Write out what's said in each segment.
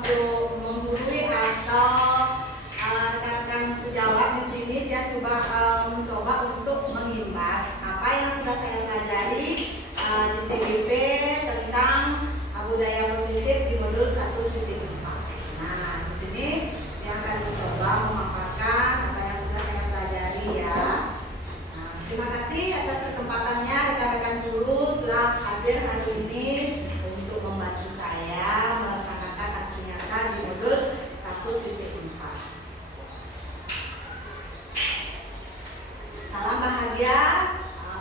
untuk menggurui atau rekan-rekan sejawat di sini dia mencoba untuk mengimbas apa yang sudah saya pelajari di CGP tentang budaya positif di modul 1.4. Nah, di sini yang akan mencoba memaparkan apa yang sudah saya pelajari ya. Nah, terima kasih atas kesempatannya rekan-rekan guru telah hadir hari ini untuk membantu saya melaksanakan aksi nyata di modul 1.4. Salam bahagia.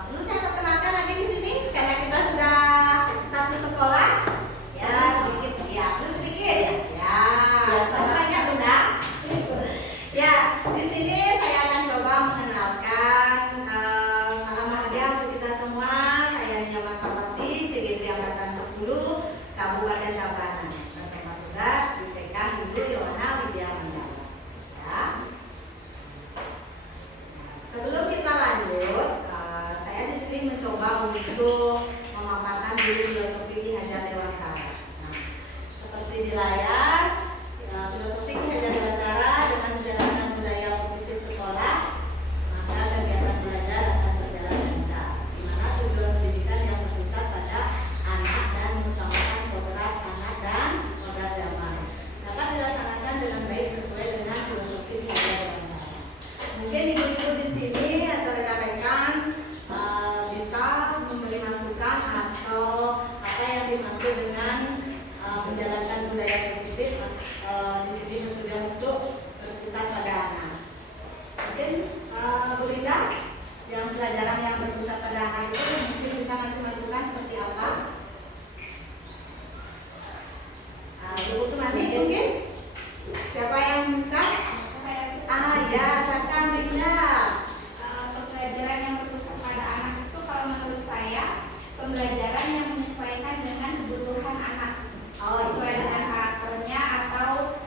Perlu saya perkenalkan lagi di sini karena kita sudah satu sekolah. Ya, sedikit ya, perlu sedikit ya. Banyak Bunda. Ya, di sini saya akan coba mengenalkan salam bahagia untuk kita semua. Saya Nia Martawati, CGP Angkatan 10, Kabupaten Tabanan. Bertempat tugas di TK Hindu Yohana Widya Mandala. Ya. Sebelum kita lanjut, saya di sini mencoba untuk memaparkan diri filosofi Ki Hajar Dewantara. Nah, seperti di layar, filosofi Ki Hajar Dewantara dengan menjalankan budaya positif sekolah, maka kegiatan belajar akan berjalan lancar. Di mana tujuan pendidikan yang berpusat pada anak dan mengutamakan kodrat anak dan kodrat zaman dapat dilaksanakan dengan baik sesuai dengan filosofi Ki Hajar Dewantara. Mungkin ibu-ibu di sini atau rekan-rekan bisa memberi masukan atau apa yang dimaksud dengan menjalankan budaya positif di sini bertujuan untuk berpusat pada anak. Mungkin Bu Linda, yang pelajaran yang berpusat pada anak itu mungkin bisa ngasih masukan seperti apa? Ibu Tumani mungkin? Siapa yang bisa? Ya, silakan Linda. Pembelajaran yang berpusat pada anak itu kalau menurut saya pembelajaran yang menyesuaikan dengan kebutuhan anak, sesuai dengan karakternya atau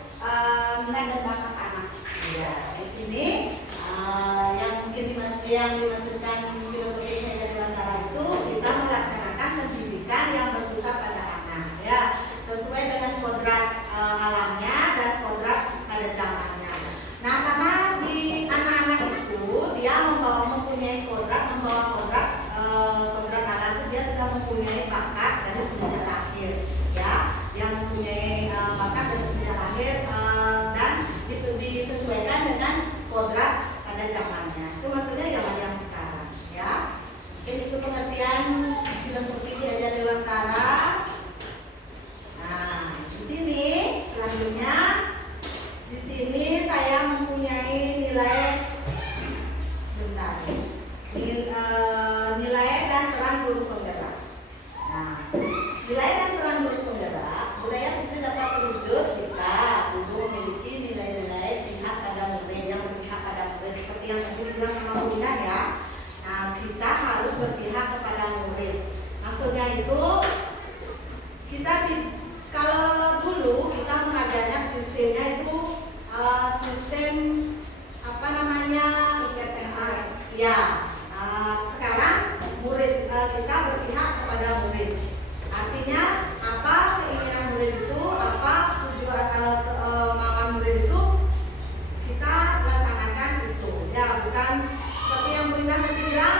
minat dan bakat anak. Ya, di sini yang mungkin dimaksudkan filosofi Ki Hajar Dewantara itu kita melaksanakan pendidikan yang berpusat pada anak, ya, sesuai dengan kodrat alamnya dan kodrat pada zamannya. Nah, karena di anak-anak itu dia mempunyai kodrat anak itu dia sudah mempunyai bakat dari semenjak lahir, ya, yang mempunyai bakat dari semenjak lahir dan disesuaikan dengan kodrat pada zamannya. Itu maksudnya zaman yang sekarang, ya. Mungkin itu pengertian filosofi Ki Hajar Dewantara. Nah, di sini selanjutnya. Di sini saya mempunyai nilai dan peran guru penggerak. Nah, nilai dan peran guru penggerak budaya bisa dapat terwujud jika guru memiliki nilai-nilai pihak pada murid yang berpihak pada murid seperti yang tadi dibilang sama Bu Lina ya. Nah, kita harus berpihak kepada murid. Maksudnya itu kalau dulu kita mengajarnya sistemnya itu sistem apa namanya ya, sekarang murid kita berpihak kepada murid. Artinya apa keinginan murid itu, apa tujuan kemauan murid itu kita laksanakan itu. Ya, bukan seperti yang Bu Linda tadi bilang.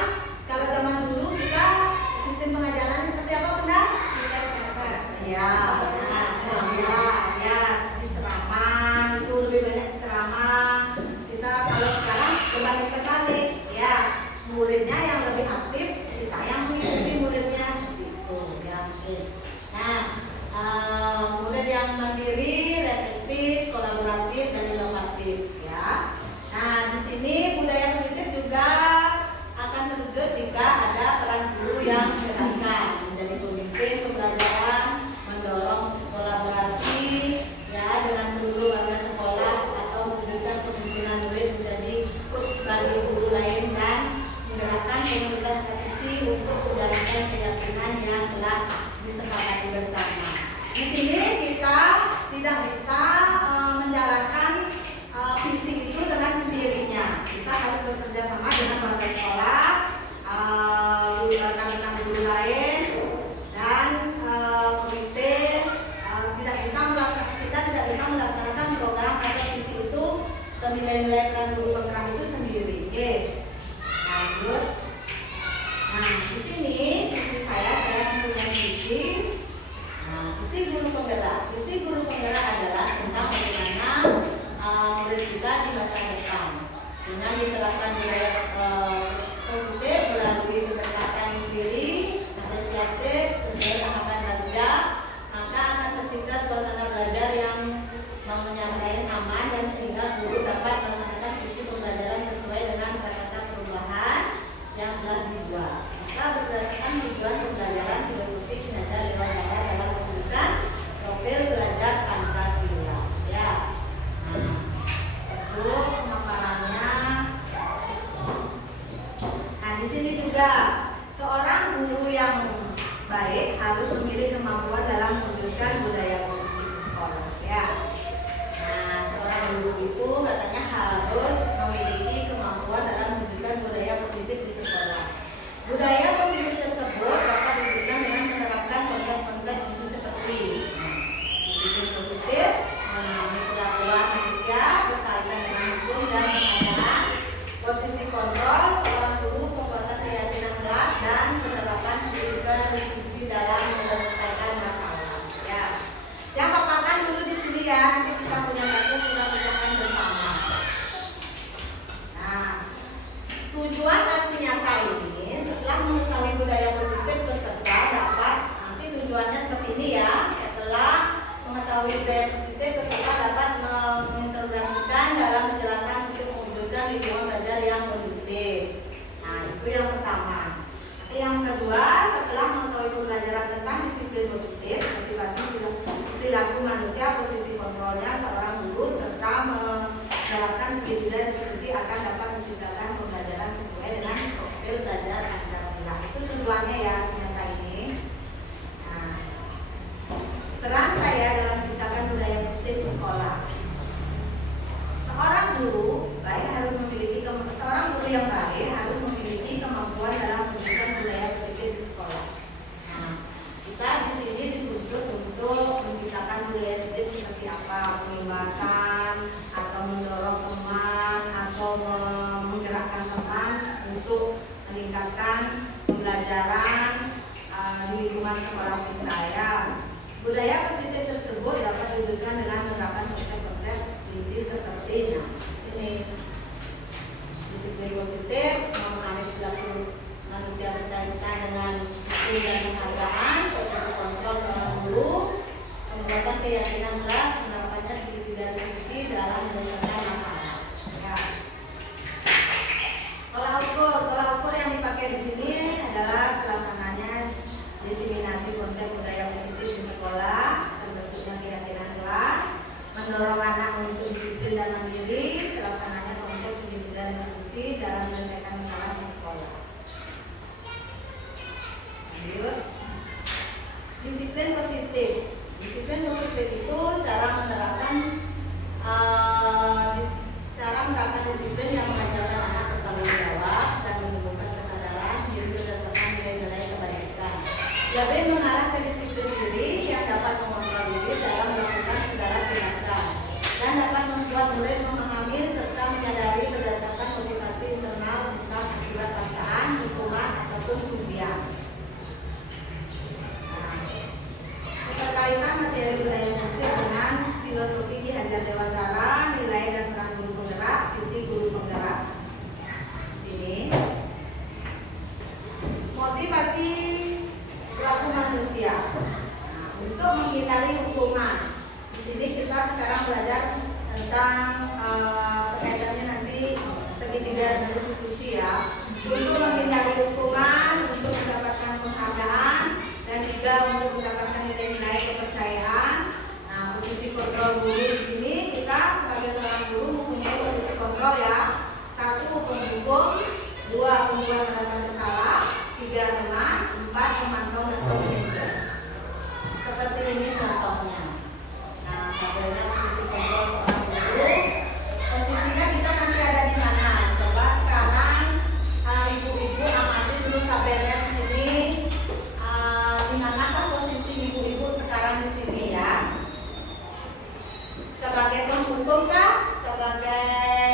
Kalau zaman dulu kita sistem pengajaran seperti apa Bunda? Ya, seperti ceramah itu lebih banyak ceramah. Kita kalau sekarang terbalik, ya, muridnya yang lebih aktif, kita yang mengikuti muridnya seperti itu, ya. Nah, murid yang mandiri, reflektif, kolaboratif, dan inovatif, ya. Nah, di sini budaya positif juga akan terwujud jika ada peran guru yang menjalankan menjadi pemimpin pembelajaran, mendorong kolaborasi, ya, dengan seluruh warga sekolah atau mewujudkan kepemimpinan murid menjadi coach bagi guru lain dan menggerakkan komunitas praktisi untuk menjalankan keyakinan yang telah disepakati bersama. Di sini kita tidak bisa menjalankan visi itu dengan sendirinya. Kita harus bekerja sama dengan warga sekolah, rekan-rekan guru lain, dan komite. Kita tidak nilai-nilai peran guru penggerak itu sendiri. Oke. Lanjut. Nah, di sini visi saya mempunyai visi. Nah, visi guru penggerak. Visi guru penggerak adalah tentang bagaimana murid kita di masa depan dengan diterapkan budaya positif melalui pendekatan diri, apresiatif, sesuai tahapan belajar, maka akan tercipta suasana belajar yang menyampaikan aman dan sehingga guru dapat melaksanakan visi pembelajaran sesuai dengan kata perubahan yang telah dibuat. Maka berdasarkan tujuan pembelajaran filosofi kinerja lewat data dalam mewujudkan profil belajar Pancasila. Ya. Nah, itu pemaparannya. Nah, di sini juga seorang guru yang baik harus memiliki kemampuan dalam mewujudkan budaya positif di sekolah. Ya. Nah, seorang guru itu katanya harus memiliki kemampuan dalam mewujudkan budaya positif di sekolah. Budaya positif tersebut dapat diwujudkan dengan menerapkan konsep-konsep itu seperti disiplin positif, memahami perlakuan manusia berkaitan dengan hukum dan keadaan, posisi kontrol seorang guru, penguatan keyakinan kelas, dan penerapan sistem diskusi dalam menyelesaikan masalah. Ya, yang papakan dulu di sini ya. Nanti kita punya kasus sudah pecahkan bersama. Nah, tujuan aksi nyata ini setelah mengetahui budaya positif peserta dapat, nanti tujuannya seperti ini ya. Setelah mengetahui budaya positif peserta dapat mengintegrasikan dalam penjelasan untuk mewujudkan lingkungan belajar yang kondusif. Nah, itu yang pertama. Yang kedua, setelah mengetahui pembelajaran tentang disiplin positif, motivasi perilaku manusia, posisi kontrolnya seorang guru, serta menerapkan segi diskusi akan dapat menciptakan pembelajaran sesuai dengan profil belajar Pancasila. Itu tujuannya ya senjata ini. Nah, peran saya dalam menciptakan budaya positif di sekolah. Seorang guru yang baik harus memiliki kemampuan dalam mewujudkan budaya positif di sekolah. Nah, kita di sini dituntut untuk menciptakan budaya positif seperti apa? Pembebasan atau mendorong teman atau menggerakkan teman untuk meningkatkan pembelajaran di lingkungan sekolah kita ya. Budaya positif tersebut dapat diwujudkan dengan menerapkan konsep-konsep inti seperti sini disiplin positif, memahami perilaku manusia berkaitan dengan hukum dan penghargaan, posisi kontrol seorang guru, pembuatan keyakinan kelas, penerapannya segitiga diskusi dalam menyelesaikan masalah. Ya. Tolak ukur yang dipakai di sini adalah terlaksananya diseminasi konsep budaya positif di sekolah, terbentuknya keyakinan kelas, mendorong anak untuk disiplin dan mandiri, terlaksananya konsep segitiga diskusi dalam menyelesaikan masalah di sekolah. Lanjut. Disiplin positif. Disiplin positif itu cara menerapkan disiplin yang mengajarkan anak bertanggung jawab dan menumbuhkan kesadaran diri berdasarkan nilai-nilai kebajikan. Lebih mengarah ke disiplin diri yang dapat mengontrol diri dalam melakukan segala tindakan dan dapat membuat murid memahami serta menyadari berdasarkan motivasi internal bukan akibat paksaan, hukuman ataupun pujian. Keterkaitan materi budaya positif dengan filosofi Ki Hajar Dewantara, nilai dan peran guru penggerak, visi guru penggerak. Sini motivasi perilaku manusia. Nah, untuk menghindari hukuman. Di sini kita sekarang belajar tentang terkaitannya nanti segitiga diskusi ya. Untuk menghindari hukuman, untuk mendapatkan penghargaan, dan juga untuk mendapatkan nilai-nilai kepercayaan. Nah, posisi kontrol guru di sini kita sebagai seorang guru mempunyai posisi kontrol ya. 1. Penghukum, 2. Pembuat merasa bersalah, 3. Teman, 4. Pemantau atau manajer. Seperti ini contohnya. Nah, tabelnya posisi kontrol seorang guru. Posisinya kita nanti ada di mana? Coba sekarang ibu-ibu amati dulu tabelnya di sini. Di manakah posisi ibu-ibu sekarang di sini ya? Sebagai penghukum kah? Sebagai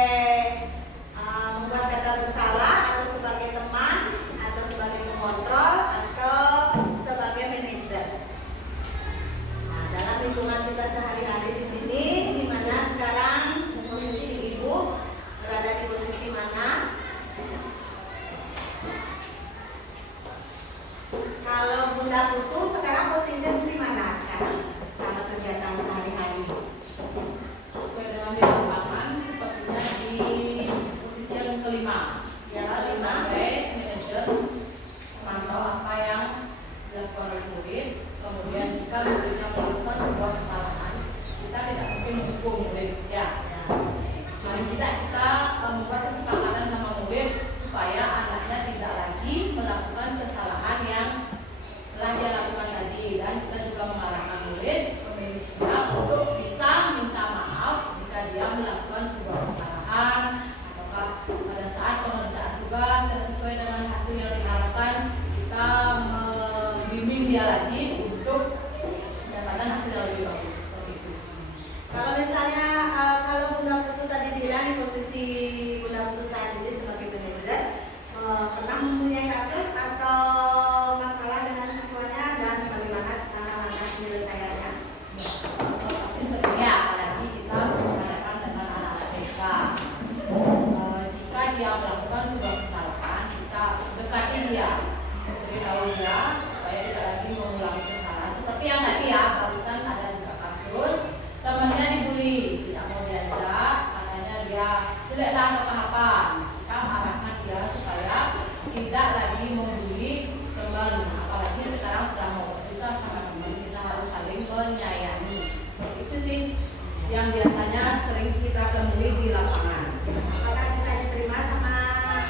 yang biasanya sering kita temui di lapangan. Apakah bisa diterima sama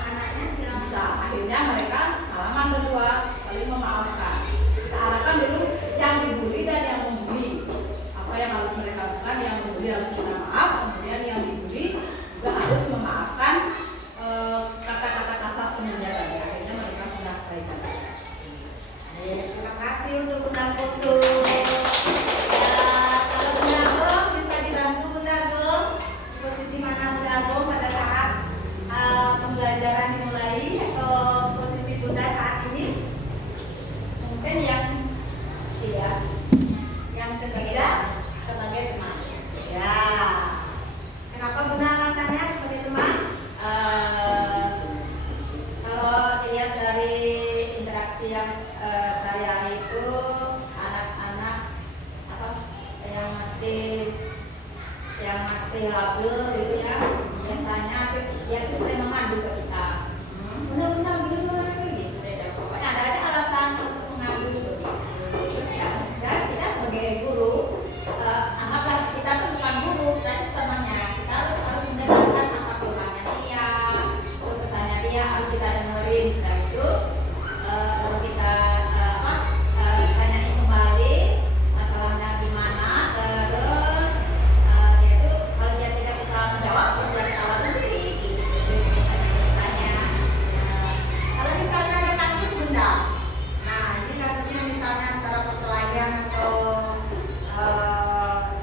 anaknya? Bisa, akhirnya mereka salaman berdua, saling memaafkan. Kita harapkan dulu yang dibully dan yang membuli. Apa yang harus mereka lakukan? Yang membuli harus minta maaf, kemudian yang dibully juga harus memaafkan kata-kata kasar penunjukan. Akhirnya mereka sudah baikan. Terima kasih untuk Bunda Putu. Ya, kalau Bunda Agong bisa dibantu Bunda Agong, posisi mana Bunda Agong pada saat pembelajaran dimulai atau posisi Bunda saat ini? Mungkin yang tidak. Yang ketiga sebagai teman. Ya. Kenapa Bunda alasannya sebagai teman? Kalau dilihat dari interaksi yang sehari-hari itu anak-anak apa yang masih labil gitu ya, biasanya terus dia tuh sering mengadu ke kita, benar-benar gitu deh, pokoknya ada aja alasan untuk mengadu gitu. Terus ya, dan kita sebagai guru anggaplah kita tuh bukan guru, kita itu temannya, kita harus mendengarkan apa keluhannya dia, kesannya dia harus kita dengerin. Setelah itu baru kita tanyain kembali masalahnya gimana, terus dia tuh kalau dia tidak bisa menjawab dia ketawa sendiri gitu. Tanya Kalau misalnya ada kasus Bunda, nah ini kasusnya misalnya antara perkelahian atau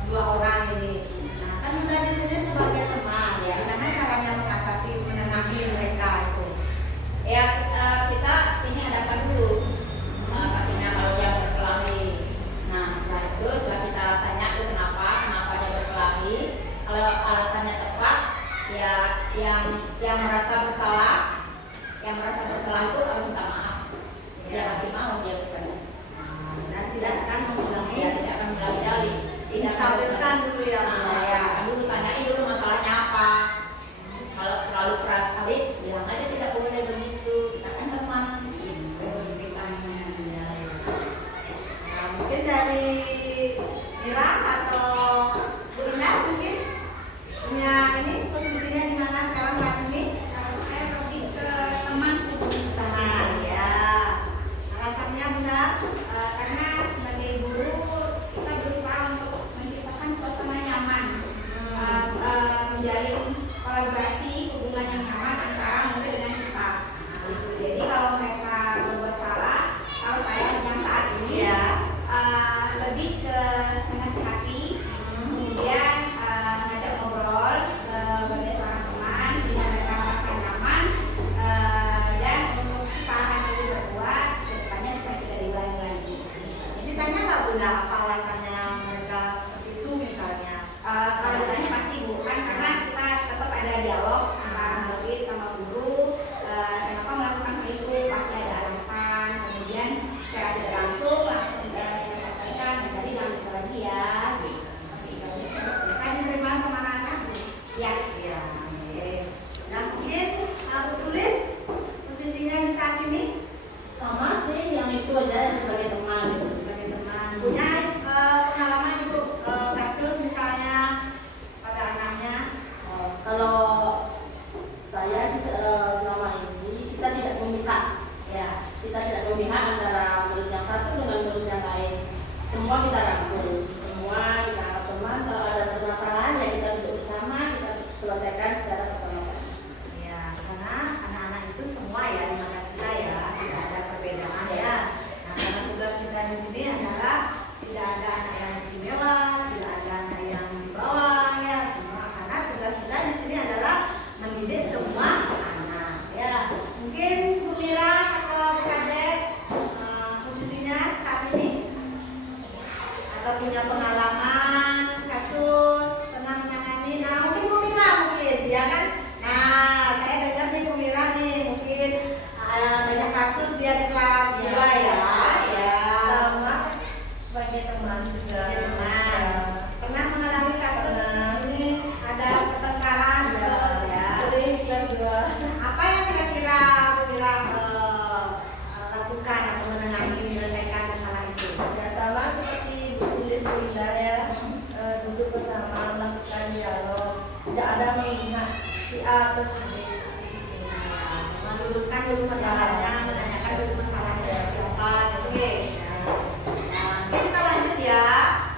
dua orang ini. Nah kan Bunda di sini sebagai teman, Ya. gimana caranya mengatasi menengahi mereka itu? ya kita ini hadapan dulu kasusnya kalau dia berkelahi. Nah setelah itu setelah kita tanya tuh kenapa dia berkelahi, kalau alasannya tepat ya yang merasa bersalah itu harus minta maaf. Dia pasti mau, dia bisa. Dan tidak akan mengulangi. Dia tidak akan mengulangi. Distabilkan dulu ya Bunda ya. Dulu tanyain dulu masalahnya apa. Kalau terlalu keras sekali, bilang aja tidak boleh begitu. Kita kan teman gitu ceritanya. Nah, mungkin dari Mira atau Bu Indah mungkin punya ini posisinya di mana sekarang saat ini? Kalau saya lebih ke teman Teman ya. Alasannya Bunda? karena sebagai guru kita berusaha untuk menciptakan suasana A plus B. Meluruskan dulu masalahnya, menanyakan dulu masalahnya seperti apa. Oke. Nah, oke, kita lanjut ya.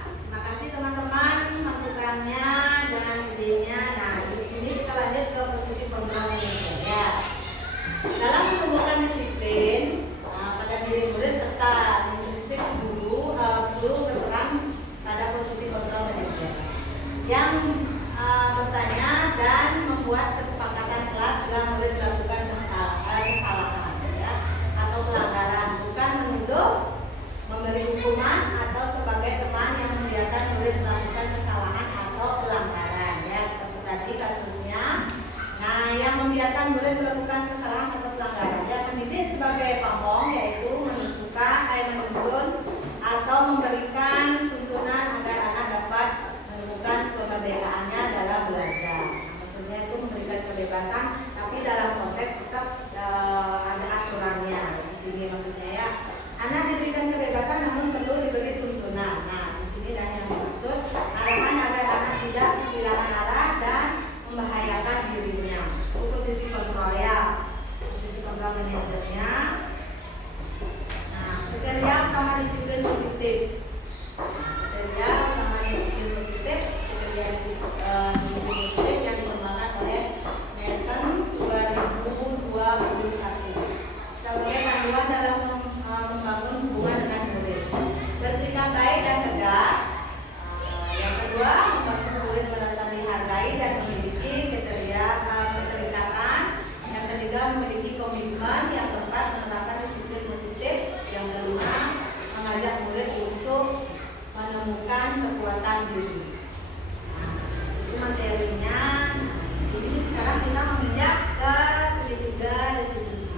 Terima kasih teman-teman masukannya dan idenya. Nah, di sini kita lanjut ke posisi kontrol manajer ya. Dalam menumbuhkan disiplin pada diri murid serta leadership guru berperan pada posisi kontrol manajer yang bertanya dan membuat kesepakatan kelas bila murid melakukan kesalahan ya, atau pelanggaran, bukan menuduh, memberi hukuman atau sebagai teman yang membiarkan murid melakukan kesalahan atau pelanggaran ya, seperti tadi kasusnya. Nah, yang membiarkan murid melakukan kesalahan atau pelanggaran ya, pendidik sebagai pamong, yaitu menuntun atau memberikan tuntunan agar anak dapat menemukan kemerdekaannya dalam belajar. Maksudnya itu memberikan kebebasan, tapi dalam konteks tetap ada aturannya. Di sini maksudnya ya, anak diberikan kebebasan namun perlu diberi tuntunan. Nah, di sini dah yang dimaksud arahan agar anak tidak kehilangan arah dan membahayakan dirinya. Itu posisi kontrol ya, posisi kontrol manajernya. Nah, kriteria utama disiplin positif. Kriteria utama disiplin positif, kriteria disiplin positif yang dikembangkan oleh Mason 2021 sebagai panduan dalam membangun hubungan dengan murid. Bersikap baik dan tegas. Yang kedua, membantu murid merasa dihargai dan memiliki keterikatan. Yang ketiga, memiliki komitmen. Yang keempat, menerapkan disiplin positif. Yang kelima, mengajak murid untuk menemukan kekuatan diri. Nah, itu materinya. Jadi sekarang kita menginjak ke segitiga restitusi.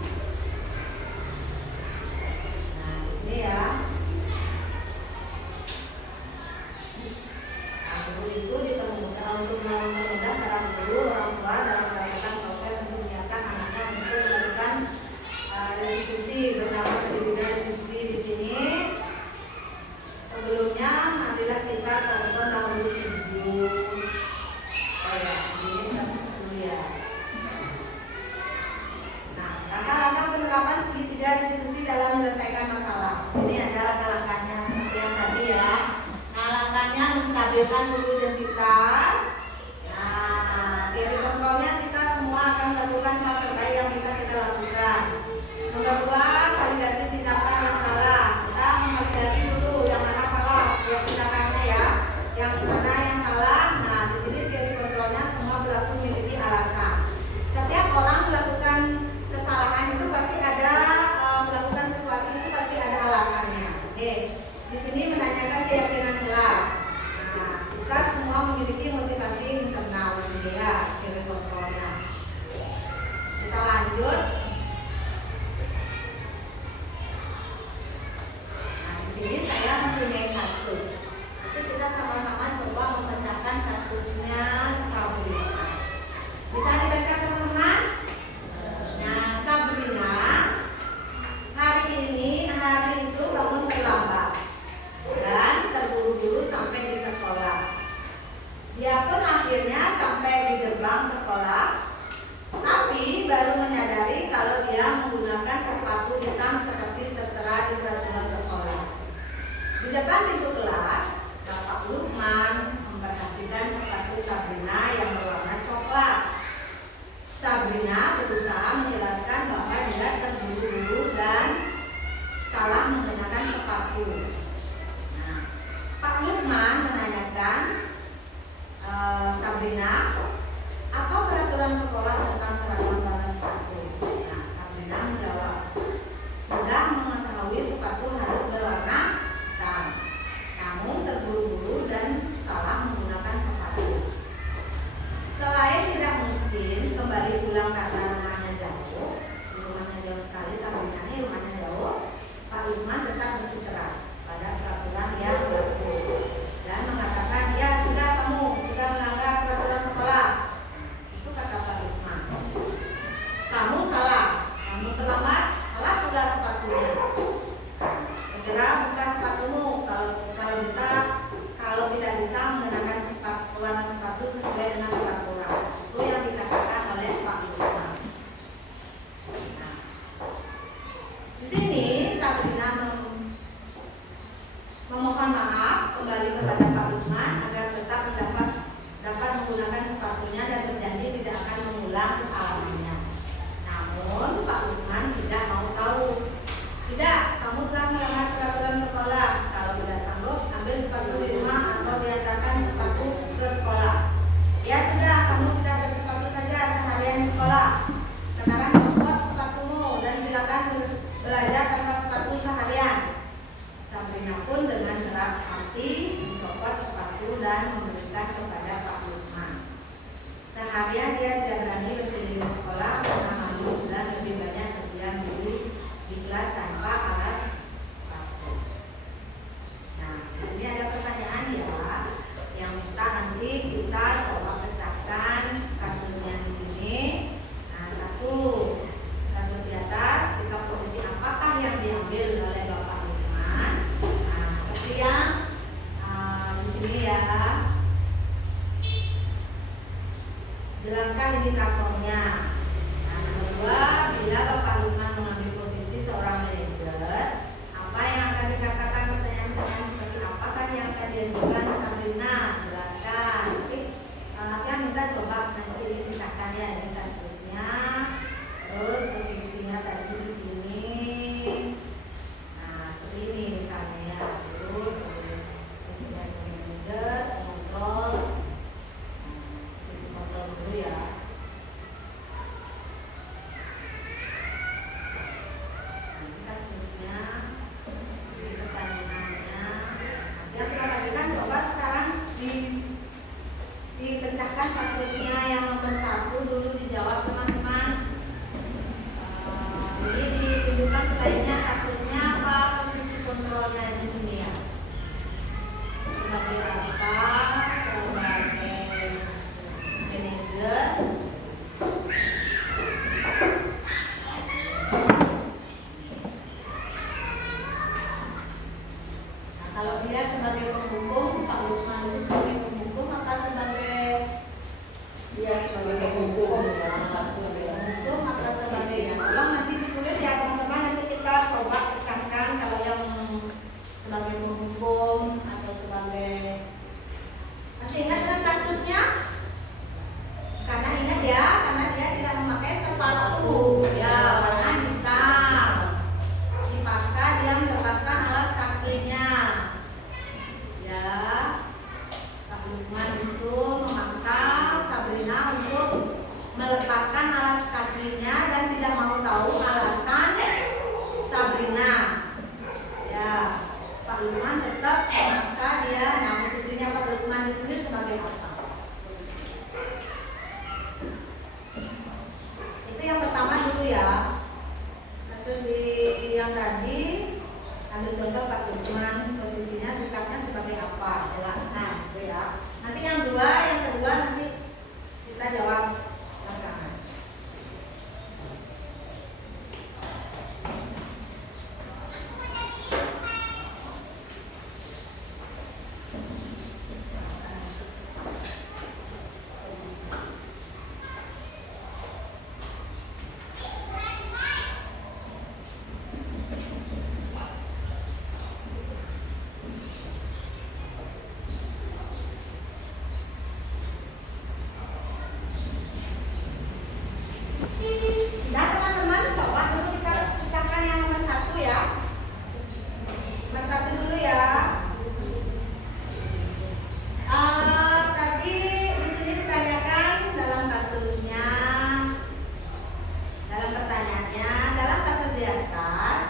Nah, di sini ya. Itu ditemukan untuk memudahkan para guru, orang tua dalam melakukan proses untuk menyiapkan anaknya untuk melakukan restitusi, bernama segitiga restitusi di sini. Sebelumnya, marilah kita tonton dahulu video. Oh ya, ini kita dulu ya. Nah, langkah-langkah penerapan segitiga restitusi dalam menyelesaikan masalah. Sini ada langkah-langkahnya seperti yang tadi ya. Nah, langkahnya menstabilkan dulu identitas. Nah, teori kontrolnya kita semua akan melakukan hal terbaik yang bisa kita lakukan. Nomor 2, validasi tindakan yang salah. Kita memvalidasi dulu yang mana salah, ya tindakannya ya. Yang mana yang salah. Nah, di sini teori kontrolnya semua berlaku memiliki alasan. Setiap orang melakukan kesalahan itu pasti ada melakukan sesuatu itu pasti ada alasannya. Oke. Di sini menanyakan keyakinan kelas. Nah, kita semua memiliki motivasi internal di sini ya, teori kontrolnya. Kita lanjut. Nah, di sini saya mempunyai kasus. Nanti kita sama-sama coba membacakan kasusnya Sabrina. Bisa dibaca teman-teman? Nah, Sabrina hari itu bangun terlambat dan terburu-buru sampai di sekolah. Dia pun akhirnya sampai di gerbang sekolah, tapi baru menyadari kalau dia menggunakan sepatu hitam seperti tertera di peraturan sekolah. Di depan pintu kelas, Bapak Lukman memperhatikan sepatu Sabrina yang berwarna coklat. Sabrina berusaha menjelaskan bahwa dia terburu-buru dan salah menggunakan sepatu. Nah, Pak Lukman menanyakan Sabrina, apa peraturan sekolah tentang seragam warna sepatu? Nah, Sabrina menjawab, sudah mengetahui sepatu harus berwarna hitam. memberikan kepada Pak Lukman. Seharian dia tidak berani berdiri di sekolah karena malu dan lebih banyak berdiam diri di kelas tanpa alas sepatu. Nah, di sini ada pertanyaan ya, yang minta nanti kita coba pecahkan kasusnya di sini. Nah, satu kasus di atas, kita posisi apakah yang diambil oleh Bapak Lukman? Nah, seperti yang di sini ya. Jelaskan indikatornya. Nah, nomor 2, bila Bapak Lukman mengambil posisi seorang manajer, apa yang akan dikatakan? Pertanyaan-pertanyaan seperti apakah yang akan diajukan Sabrina? Jelaskan. Oke, kita minta coba nanti dipisahkan ya, ini kasusnya. Terus posisinya tadi di sini. Nah, seperti ini misalnya ya. Terus posisinya sebagai manajer, kontrol. Posisi kontrol dulu ya. Ini kasusnya, ini pertanyaannya. Nanti hasil tadi kan coba sekarang dipecahkan kasusnya yang nomor 1 dulu dijawab teman-teman. Ini ditunjukkan selainnya kasusnya apa, posisi kontrolnya di sini ya. Sebagai apa? Sebagai manajer. Nah, kalau dia sebagai penghukum, Pak Lukman itu sebagai penghukum apa sebagai Dia sebagai penghukum penghukum apa sebagai ya? Tolong nanti ditulis ya teman-teman, nanti kita coba pecahkan kalau yang sebagai penghukum atau sebagai. Masih ingat dengan kasusnya? Karena ingat ya, karena dia tidak memakai sepatu ya, warna hitam. Dipaksa dia melepaskan alas kakinya. Ya, Pak Lukman itu memaksa Sabrina untuk melepaskan alas kakinya dan tidak mau tahu alasan Sabrina. Ya, Pak Lukman tetap memaksa dia. Nah, posisinya Pak Lukman di sini sebagai apa? Itu yang pertama dulu ya. Kasus di yang tadi ambil contoh Pak Lukman, posisinya sikapnya sebagai apa? Jelaskan gitu ya. Nanti yang kedua nanti kita jawab belakangan. Sudah teman-teman, coba dulu kita pecahkan yang nomor 1 ya. Nomor 1 dulu ya. Tadi di sini ditanyakan dalam kasusnya, dalam pertanyaannya, dalam kasus di atas,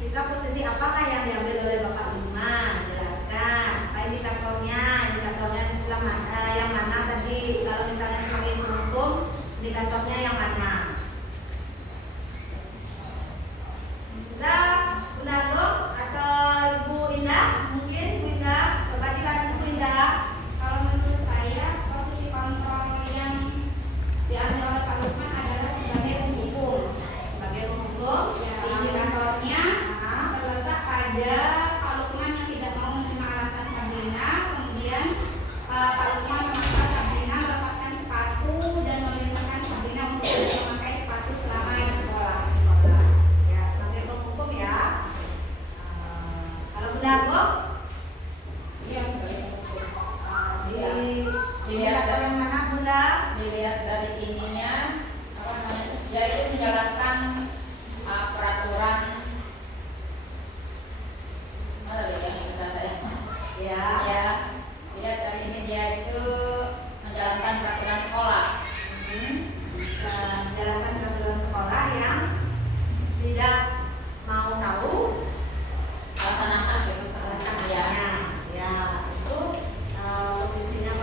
sikap posisi apakah yang diambil oleh Bapak Lukman? Jelaskan. Apa indikatornya? Indikatornya di sebelah mana? Yang mana tadi? Kalau misalnya sebagai penghukum, indikatornya yang mana? Sudah, Bu Nagok atau Ibu Indah? Mungkin Bu Indah, coba dibantu Bu Indah. Kalau menurut saya posisi kontrol yang diambil oleh Pak Lukman adalah sebagai penghukum. Sebagai penghukum, Ya, indikatornya Nah, terletak pada Pak Lukman yang tidak mau menerima alasan Sabrina, kemudian Pak Lukman memaksa Sabrina melepaskan sepatu dan memerintahkan Sabrina untuk tidak memakai sepatu selama di sekolah. sekolah. Ya, sebagai penghukum ya. Kalau Bu Nagok, Iya, sebagai penghukum. di Iya. indikator yang mana Bunda? Dilihat dari ininya, apa namanya, dia itu menjalankan peraturan. Mana tadi yang kita saya? Ya. Ya, dilihat dari ini dia itu menjalankan peraturan sekolah. Menjalankan peraturan sekolah yang tidak mau tahu Alasan-alasan gitu, alasannya. ya. Ya, itu posisinya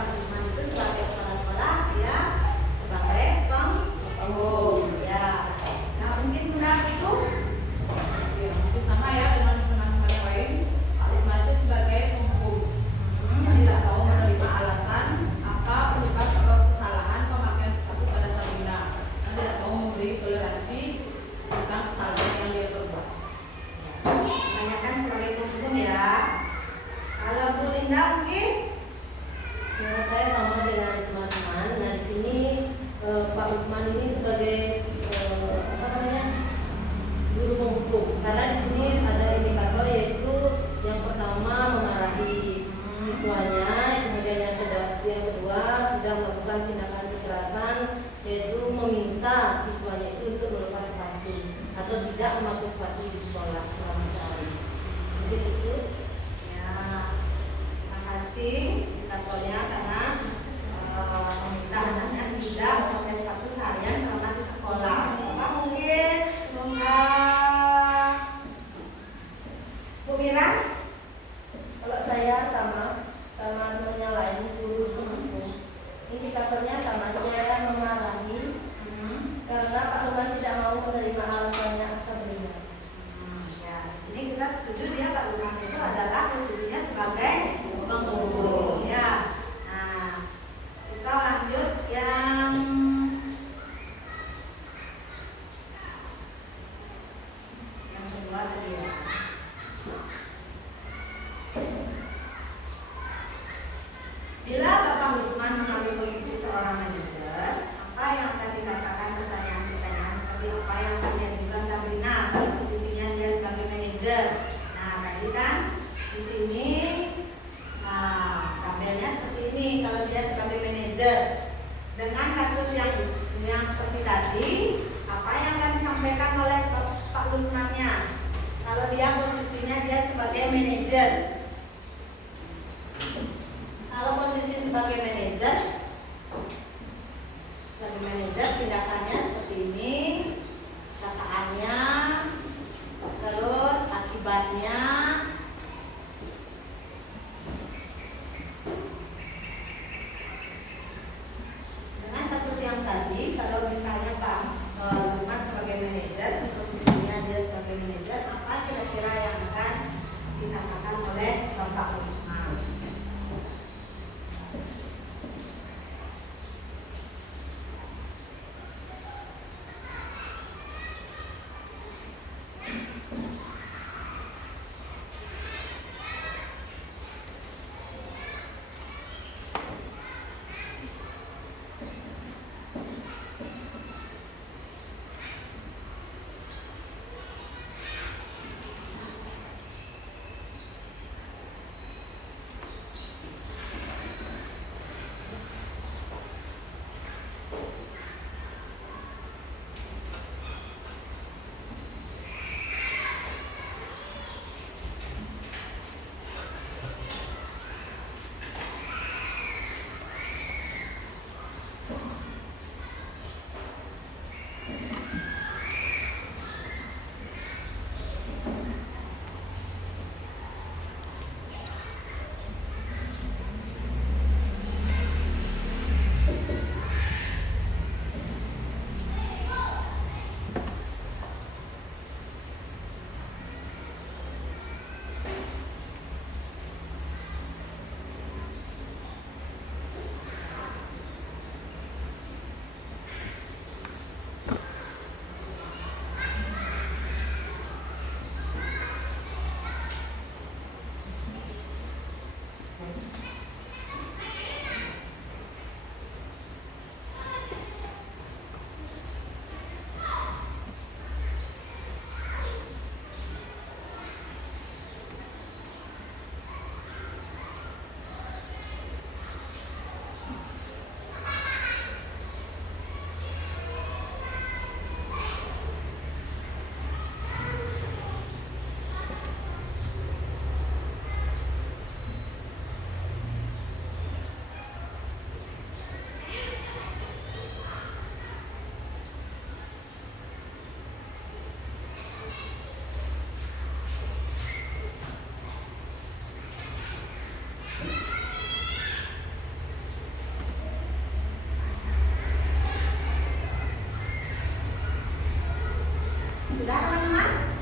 melakukan tindakan kekerasan, yaitu meminta siswanya itu untuk melepas sepatu atau tidak memakai sepatu di sekolah selama sehari. Mungkin itu. Ya, terima kasih indikatornya karena meminta anaknya tidak memakai sepatu seharian selama di sekolah. Sama mungkin Bu Mira? Kalau saya sama temannya lain guru temanku, indikatornya sama aja, memarahi karena Pak Luman tidak mau menerima alasannya Sabrina. Ya, di sini kita setuju dia Pak Luman itu adalah posisinya sebagai pengguru. Ya, nah kita lanjut yang kedua tadi ya. Bila Bapak Lukman mengambil posisi seorang manajer, apa yang akan dikatakan pertanyaan-pertanyaan seperti apa yang akan diajukan Sabrina pada posisinya dia sebagai manajer? Nah, tadi kan di sini tabelnya seperti ini kalau dia sebagai manajer. Dengan kasus yang seperti tadi, apa yang akan disampaikan oleh Pak Lukmannya? Kalau dia posisinya dia sebagai manajer. Kalau posisi sebagai manajer tindakannya seperti ini, kataannya, terus akibatnya. Dengan kasus yang tadi, kalau misalnya Pak Lukman sebagai manajer, posisinya dia sebagai manajer, apa kira-kira yang akan dikatakan oleh Bapak Lukman? Sudah teman-teman?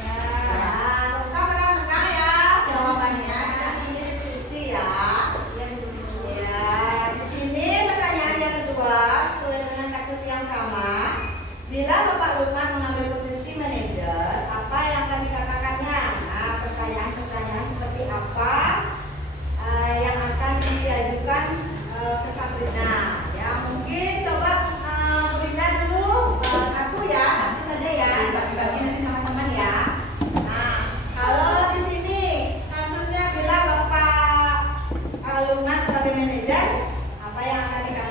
Ya. Nah, usah tegang-tegang ya jawabannya. Kita di sini diskusi ya. Ya, di sini pertanyaan yang kedua sesuai dengan kasus yang sama. Bila Bapak Lukman mengambil posisi manajer, apa yang akan dikatakannya? Nah, pertanyaan-pertanyaan seperti apa yang akan diajukan ke Sabrina? Ya, mungkin coba Brina dulu satu saja ya, bagi-bagi nanti sama teman ya. Nah, kalau di sini kasusnya bila Bapak Lukman sebagai manajer, apa yang akan dikatakan?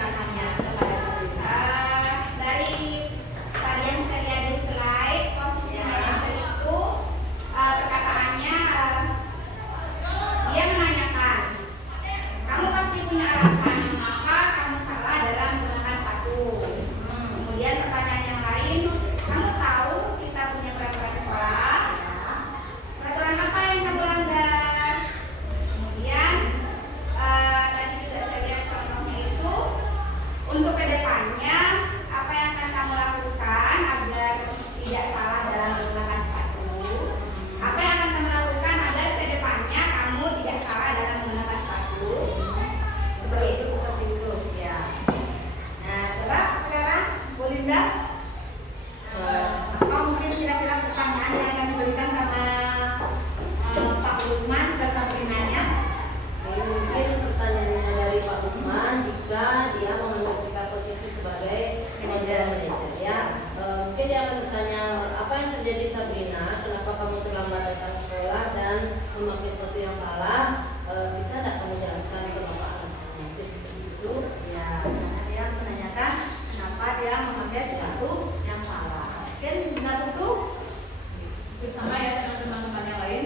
juga dia memenuhi posisi sebagai manajer ya. Mungkin dia akan bertanya, apa yang terjadi Sabrina? Kenapa kamu terlambat datang sekolah dan memakai sepatu yang salah? Bisa tidak kamu jelaskan ke Bapak alasannya? Mungkin seperti itu. Ya, karena dia menanyakan kenapa dia memakai sepatu yang salah. Mungkin benar itu Bersama ya dengan teman-teman yang lain,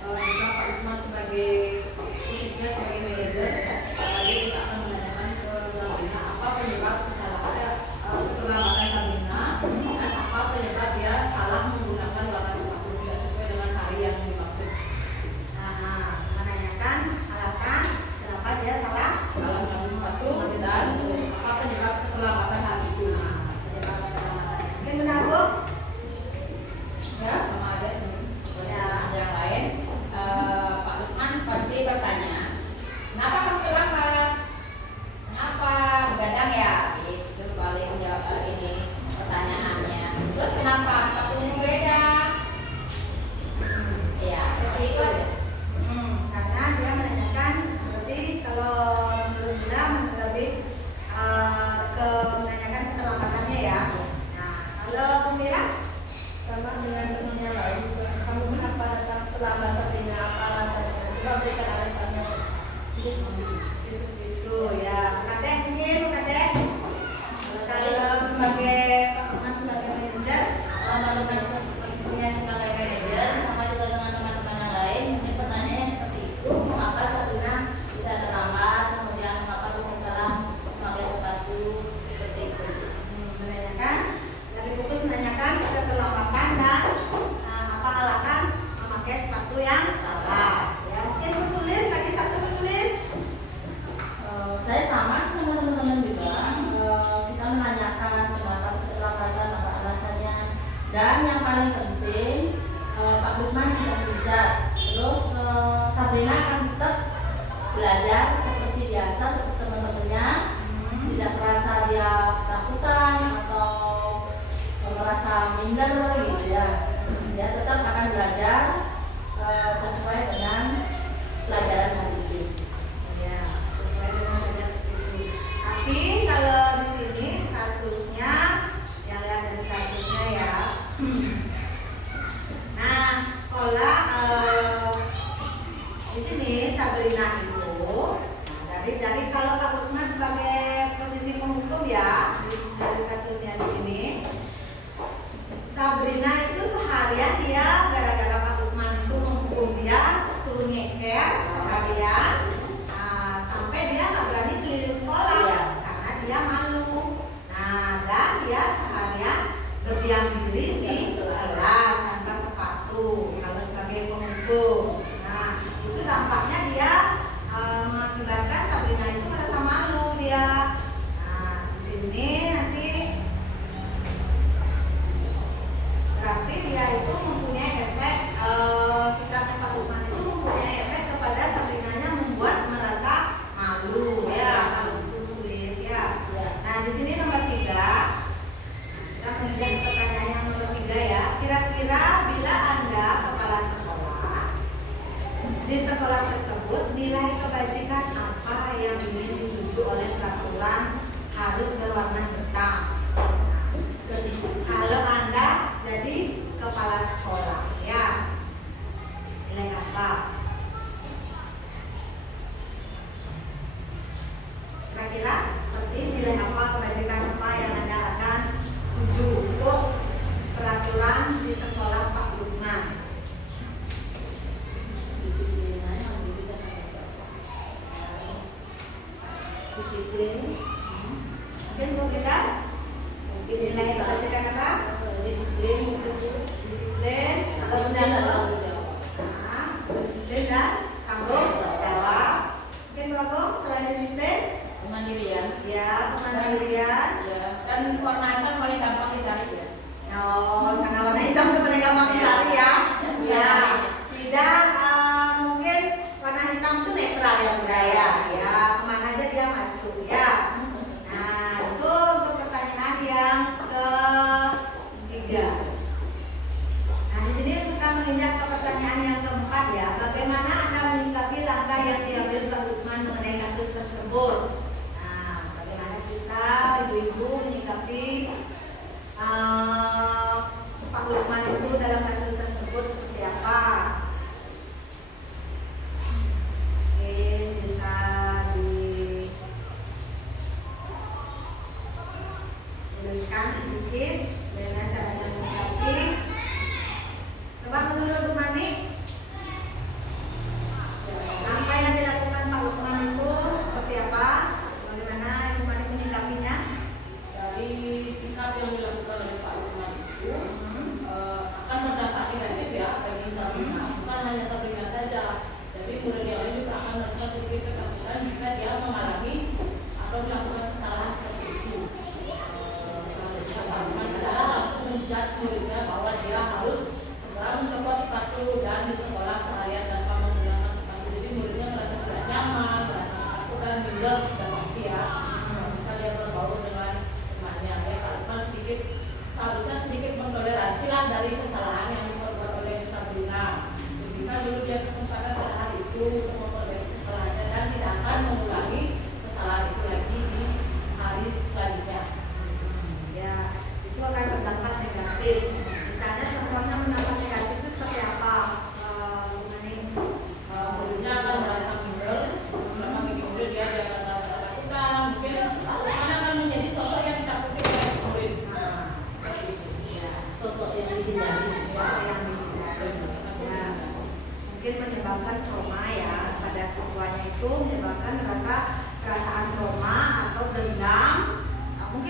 juga Pak Lukman sebagai posisinya sebagai manajer, tadi kita akan menanyakan ke Sabrina apa penyebab kesalahan keterlambatan Sabrina dan apa penyebab dia salah menggunakan warna sepatu tidak sesuai dengan hari yang dimaksud. menanyakan alasan kenapa dia salah Salah mengambil sepatu dan apa penyebab keterlambatan hari itu. penyebab keterlambatan. Mungkin benar Bu? Ya, sama aja seperti yang lain. Pak Lukman pasti bertanya, kenapa kamu terlambat? Kenapa begadang ya? Itu paling jawab ini pertanyaannya. Terus kenapa sepatunya beda? Ya, seperti itu aja. Karena dia menanyakan berarti kalau menurut Bunda lebih ke menanyakan keterlambatannya ya. Nah, kalau Pemira Sama dengan teman yang lain juga. Kamu kenapa datang terlambat Sabrina? Apa alasannya? Coba berikan alasannya. seperti itu ya. Kadek mungkin kadek kalau sebagai Pak Lukman sebagai manajer Dengan posisinya sebagai manajer sama juga dengan teman-teman yang lain, mungkin pertanyaannya seperti itu. Mengapa Sabrina bisa terlambat? Kemudian mengapa bisa salah memakai sepatu seperti itu? menanyakan dari fokus menanyakan keterlambatan dan apa alasan memakai sepatu yang salah. Ya, mungkin Bu Sulis lagi satu Bu Sulis. Saya sama sih sama teman-teman juga. Kita menanyakan kenapa keterlambatan, apa alasannya, dan yang paling penting Pak Lukman tidak bisa. Terus Sabrina akan tetap belajar seperti biasa, seperti teman-temannya. Tidak merasa dia ketakutan atau merasa minder gitu ya. Dia tetap akan belajar sesuai dengan pelajaran hari ini. Ya, sesuai dengan belajar itu. Tapi kalau di sini kasusnya, yang lihat dari kasusnya ya. Nah, sekolah di sini Sabrina itu, dari kalau Pak Lukman sebagai posisi penghukum ya, dari kasusnya di sini, Sabrina itu seharian dia gara-gara Pak Lukman itu menghukum dia suruh nyeker seharian. Sampai dia nggak berani keliling sekolah karena dia malu. Nah, dan dia seharian berdiam diri di kelas tanpa sepatu kalau sebagai penghukum. Nah, itu dampaknya dia mengakibatkan Sabrina itu merasa malu dia. Nah, di sini nanti berarti dia itu mempunyai efek sikapnya Pak Lukman itu mempunyai efek kepada Sabrinanya membuat merasa malu ya kalau itu sulit ya. Nah di sini nomor 3 kita menjadi pertanyaan yang nomor 3 ya. Kira-kira bila Anda kepala sekolah di sekolah tersebut nilai kebajikan apa yang ingin dituju oleh peraturan harus berwarna hitam? Kalau Anda jadi kepala sekolah, ya nilai apa? Kira-kira seperti nilai apa, kebajikan apa yang Anda akan tuju untuk peraturan di sekolah Pak Lukman? Disiplin. Mungkin Bu kita nilai kebajikan apa? Disiplin. Disiplin, kalau disiplin dan tanggung jawab. Mungkin Bu Agung selain disiplin, Kemandirian. ya kemandirian. Ya, dan warna hitam paling gampang dicari ya. Oh, karena warna hitam itu paling gampang dicari ya. Ya, tidak mungkin warna hitam itu netral ya budaya. Ya, kemana aja dia masuk ya. Nah, itu untuk pertanyaan yang ketiga. Nah, di sini kita melihat ke pertanyaan yang keempat ya. Bagaimana Anda menyikapi langkah yang diambil Pak Lukman mengenai kasus tersebut? Nah,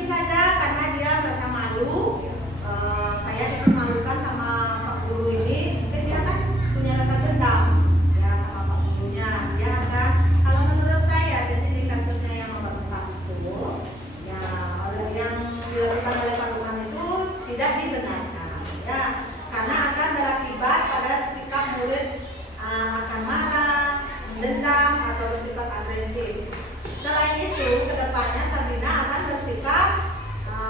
mungkin saja karena dia merasa malu, saya dipermalukan sama Pak Guru ini, mungkin dia kan punya rasa dendam ya sama Pak Gurunya. Dia akan, kalau menurut saya di sini kasusnya yang nomor 4 itu, ya oleh yang dilakukan oleh Pak Lukman itu tidak dibenarkan, ya karena akan berakibat pada sikap murid akan marah, mendendam atau bersifat agresif. Selain itu, kedepannya Sabrina akan bersikap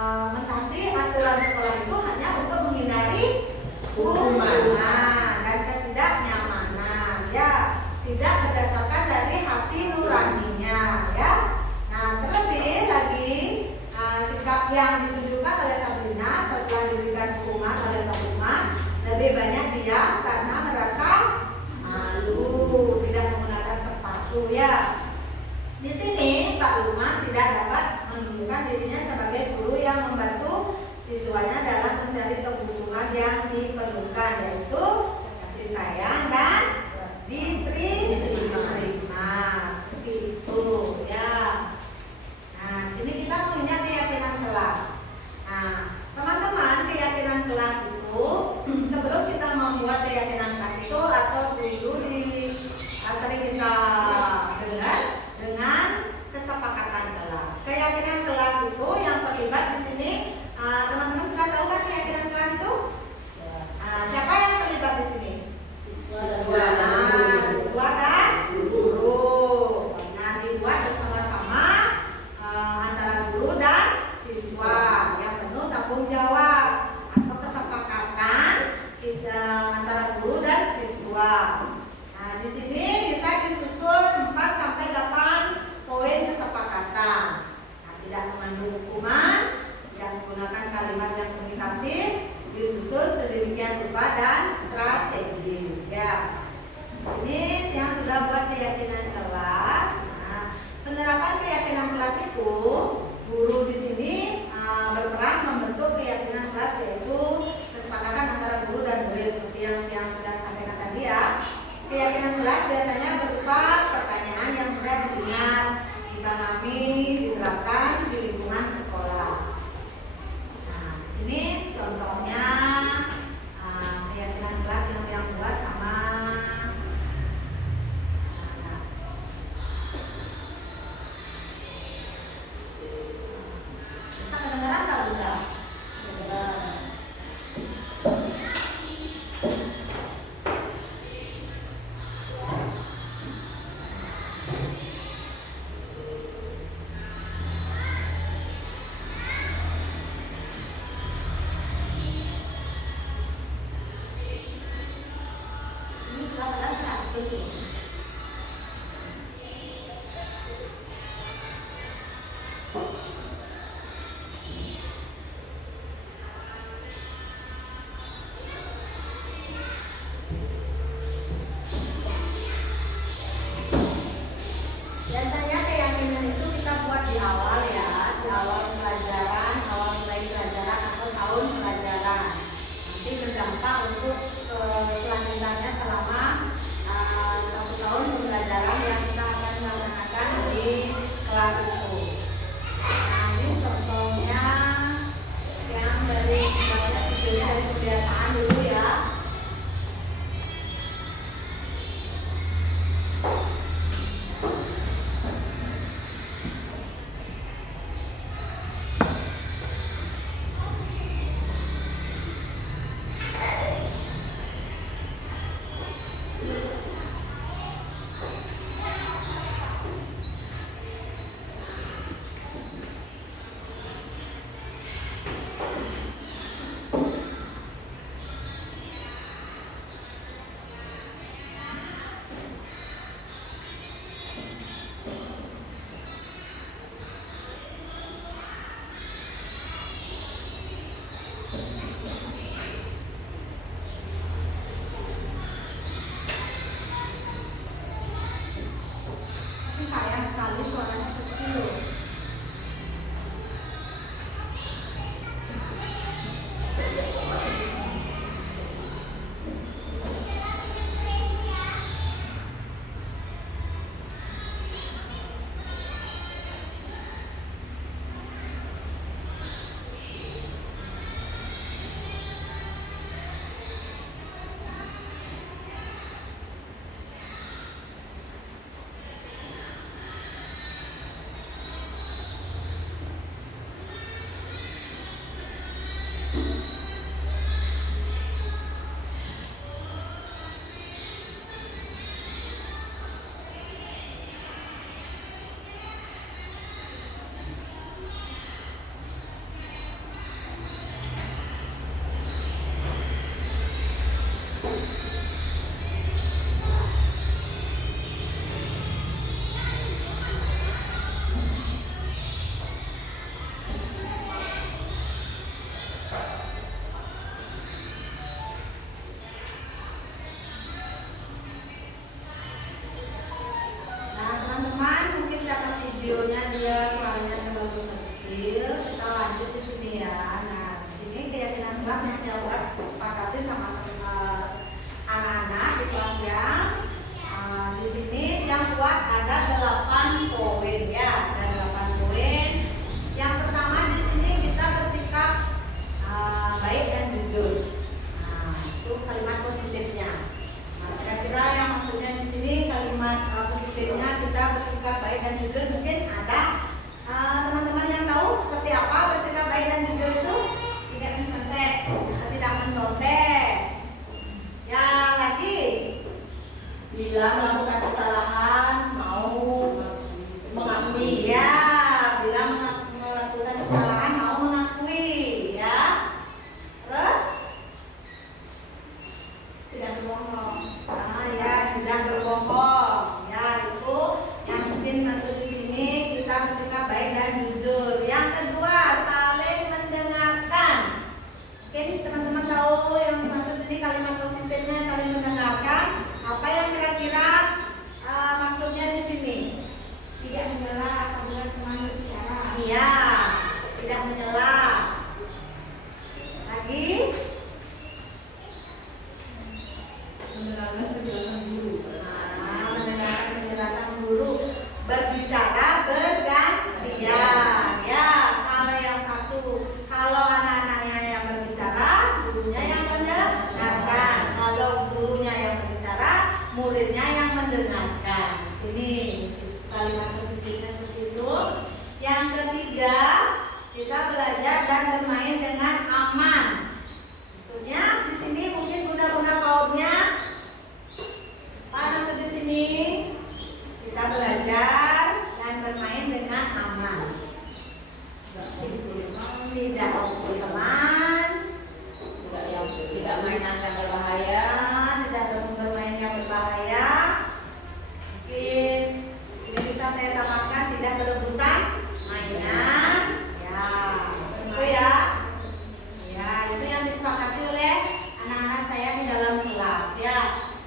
mentaati aturan sekolah itu hanya untuk menghindari hukuman dan ketidaknyamanan, ya tidak berdasarkan dari hati nuraninya, ya. Nah, terlebih lagi sikap yang ditunjukkan oleh Sabrina setelah diberikan hukuman oleh Pak Lukman lebih banyak diam karena merasa malu, tidak menggunakan sepatu, ya. Di sini Pak Lukman tidak dapat menunjukkan dirinya sebagai guru yang membantu siswanya dalam mencari kebutuhan yang diperlukan, yaitu kasih sayang dan diterima, seperti itu, ya. Nah, sini kita punya keyakinan kelas. Nah, teman-teman, keyakinan kelas itu sebelum kita membuat keyakinan kelas itu atau dulu sering kita dengar dengan kesepakatan kelas. Keyakinan kelas itu yang terlibat di sini, teman-teman sudah tahu kan keyakinan kelas itu? Siapa yang terlibat di sini? Siswa dan guru. Nah, dibuat bersama-sama antara guru dan siswa yang penuh tanggung jawab atau kesepakatan antara guru dan siswa. Nah, di sini bisa disusun 4 sampai 8 poin kesepakatan. Nah, tidak mengandung hukuman, tidak menggunakan kalimat yang komunikatif, disusun sedemikian rupa dan strategis, ya. Ini yang sudah buat keyakinan kelas. Nah, penerapan keyakinan kelas itu, guru di sini berperan membentuk keyakinan kelas, yaitu kesepakatan antara guru dan murid seperti yang sudah sampaikan tadi, ya. Keyakinan kelas biasanya berupa pertanyaan yang mudah didengar, dipahami, diterapkan di lingkungan sekolah. Nah, di sini contohnya keyakinan kelas yang buat sama bisa kedengaran nggak, Bunda? ya. Nah, di sini keyakinan kelas yang kita buat sepakati sama anak-anak di kelasnya. Di sini yang kuat ada 8 poin ya, ada 8 poin. Yang pertama di sini kita bersikap baik dan jujur. Nah, itu kalimat positifnya. Nah, kira-kira yang maksudnya di sini kalimat positifnya kita bersikap baik dan jujur, mungkin ada teman-teman yang tahu seperti apa bersikap baik dan jujur itu? Tidak mencontek. Tidak mencontek. Yang lagi Bila melakukan kesalahan mau mengakui. ya, bila melakukan kesalahan mau mengakui ya. Terus Tidak berbohong. ya, tidak berbohong. Ya, itu yang mungkin masuk di sini kita bersikap baik dan jujur. Yang kedua, saling mendengarkan. Mungkin teman-teman tahu yang maksud ini kalimat positifnya saling mendengarkan. Apa yang kira-kira maksudnya di sini? Tidak menyela apabila teman berbicara. Iya, tidak menyela. Lagi Mendengarkan penjelasan guru. mendengarkan penjelasan guru. Berbicara bergantian. Ya, kalau yang satu, kalau anak-anaknya yang berbicara, gurunya yang mendengarkan. Kalau gurunya yang berbicara, muridnya yang mendengarkan. Di sini kalimat positifnya seperti itu. Yang ketiga, kita belajar dan bermain dengan aman. Maksudnya di sini mungkin guna-guna pautnya. Apa maksud di sini? Kita belajar dan bermain dengan aman. Tidak memukul teman, Tidak mainan yang berbahaya. tidak bermain yang berbahaya. Mungkin ini bisa saya tambahkan tidak berebutan mainan. Ya, itu ya. Ya, itu yang disepakati oleh anak-anak saya di dalam kelas ya.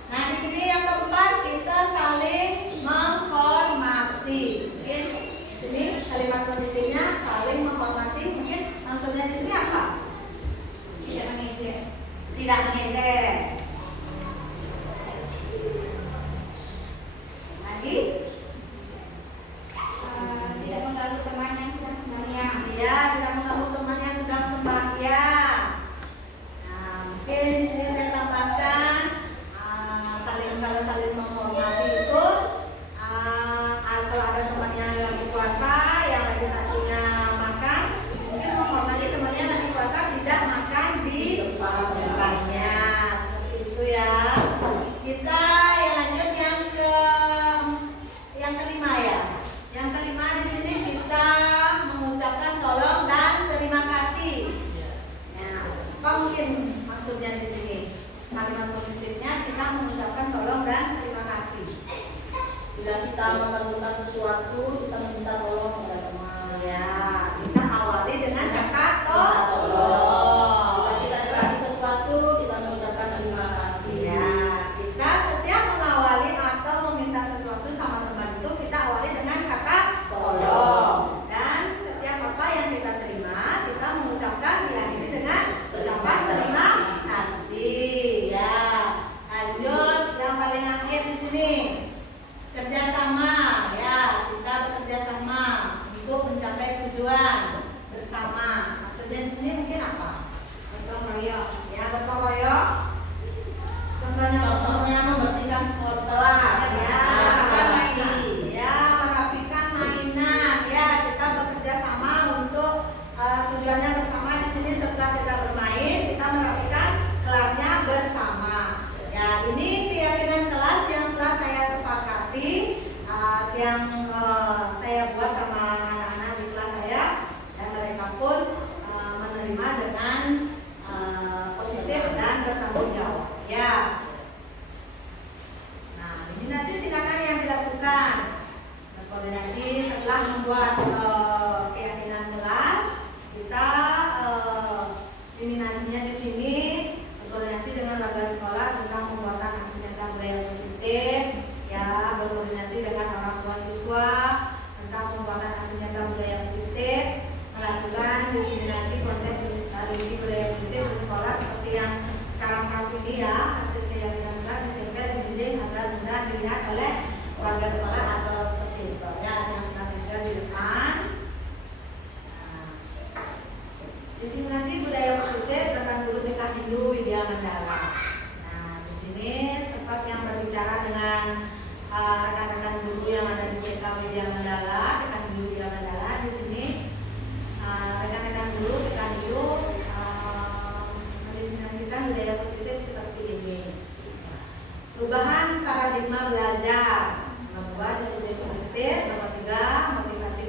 Nah, di sini yang keempat kita saling menghormati. Mungkin di sini kalimat positifnya saling menghormati. Mungkin maksudnya di sini apa? Tidak mengejek. Tidak mengejek. Lagi? Tidak mengganggu teman yang sedang sembahyang. Iya, tidak mengganggu teman yang sedang sembahyang. Nah, mungkin di sini saya tambahkan kalau saling menghormati itu kalau ada temannya yang lagi puasa, yang lagi satunya makan, mungkin menghormati temannya yang lagi puasa tidak makan di tempatnya. Seperti itu ya. Kita yang lanjut yang kelima ya. Yang kelima di sini kita mengucapkan tolong dan terima kasih. Nah, apa mungkin maksudnya di sini? Kalimat positifnya kita mengucapkan tolong dan terima kasih. Bila kita memerlukan sesuatu, kita minta tolong kepada teman. Ya, kita awali dengan kata Minta tolong. Bila kita dikasih sesuatu, kita mengucapkan terima kasih. Ya, kita setiap mengawali atau meminta sesuatu sama teman itu kita awali dengan kata tolong. Dan setiap apa yang kita terima, kita mengucapkan diakhiri dengan ucapan terima kasih. Ya, lanjut yang paling akhir di sini kerjasama. Ya, kita bekerja sama untuk mencapai tujuan bersama. Maksudnya di sini mungkin apa? Gotong royong. Ya, gotong royong. Contohnya membersihkan kelas. Ya, Membersihkan merapikan. lagi. Ya, merapikan mainan. Ya, kita bekerja sama untuk tujuannya bersama. Di sini setelah kita bermain, kita merapikan kelasnya bersama. Ya, ini keyakinan kelas yang telah saya sepakati, yang saya buat sama anak-anak di kelas saya, dan mereka pun menerima dengan positif dan bertanggung jawab. Ya. Nah, ini Diseminasi budaya positif rekan guru TK Hindu Widya Mandala. Nah, di sini sempat yang berbicara dengan rekan-rekan guru yang ada di TK Widya Mandala, TK Hindu Widya Mandala. Di sini rekan-rekan guru TK Hindu mendiseminasikan budaya positif seperti ini. Perubahan paradigma belajar, membuat disiplin positif. Nomor 3, motivasi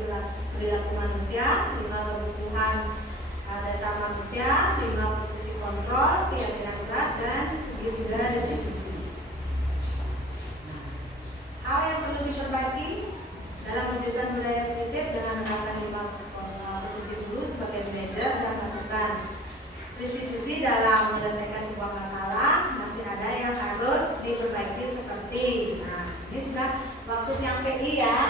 perilaku manusia. 5, kebutuhan dasar manusia. 5, posisi kontrol, keyakinan keras, dan segitiga distribusi. Hal yang perlu diperbaiki dalam mewujudkan budaya positif dengan menerapkan 5 posisi dulu sebagai manajer dan melakukan distribusi dalam menyelesaikan sebuah masalah. Masih ada yang harus diperbaiki seperti, nah ini sudah waktunya PI ya.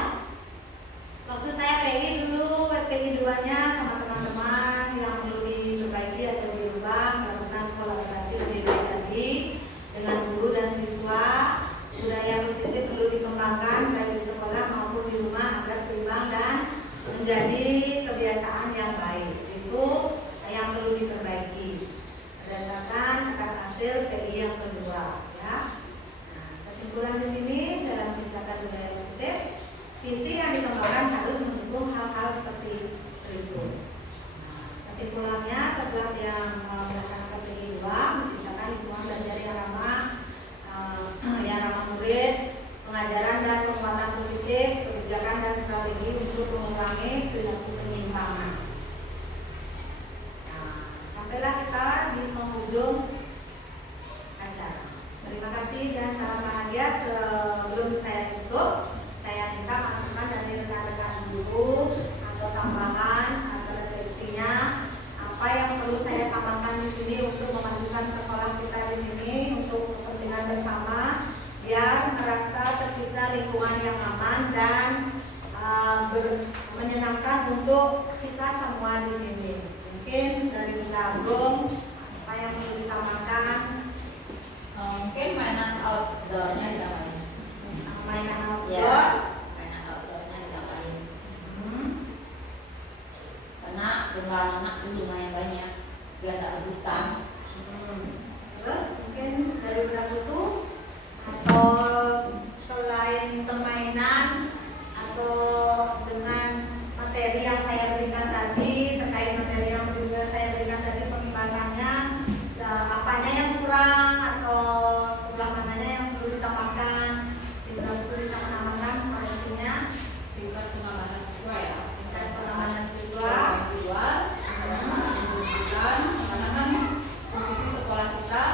Waktu saya PI dulu, PI 2-nya sama teman-teman yang perlu diperbaiki atau diubah, melakukan kolaborasi lebih baik lagi dengan guru dan siswa. Budaya positif perlu dikembangkan baik di sekolah maupun di rumah agar seimbang dan menjadi kebiasaan yang baik. Itu yang perlu diperbaiki berdasarkan atas hasil PI yang kedua ya. Nah, kesimpulan di sini dalam menciptakan budaya positif, visi yang dikembangkan harus mendukung hal-hal seperti itu. Nah, kesimpulannya setelah yang melaksanakan PI 2, menciptakan lingkungan belajar yang ramah murid, pengajaran dan penguatan positif, kebijakan dan strategi untuk mengurangi perilaku penyimpangan. Sampailah kita di penghujung acara. Terima kasih dan salam bahagia. Sebelum saya tutup, saya minta masukan dari rekan-rekan guru atau tambahan atau refleksinya apa yang perlu saya tambahkan di sini untuk memajukan sekolah kita di sini untuk kepentingan bersama, biar merasa tercipta lingkungan yang aman dan menyenangkan untuk kita semua di sini. Mungkin dari Bunda Agung, apa yang perlu ditambahkan? Mungkin mainan outdoornya ditambahin. Mainan outdoor? Ya, mainan outdoornya ditambahin. Karena jumlah anak itu lumayan banyak, biar tak rebutan. Terus mungkin dari Bunda Putu, atau selain permainan atau dengan materi yang saya berikan tadi, terkait materi yang juga saya berikan tadi pembahasannya, apanya yang kurang atau sebelah mananya yang perlu ditambahkan, kita bisa menambahkan koreksinya. Tingkat pengamanan siswa ya. Tingkat pengamanan siswa. Di luar, menunjukkan karena kan posisi sekolah kita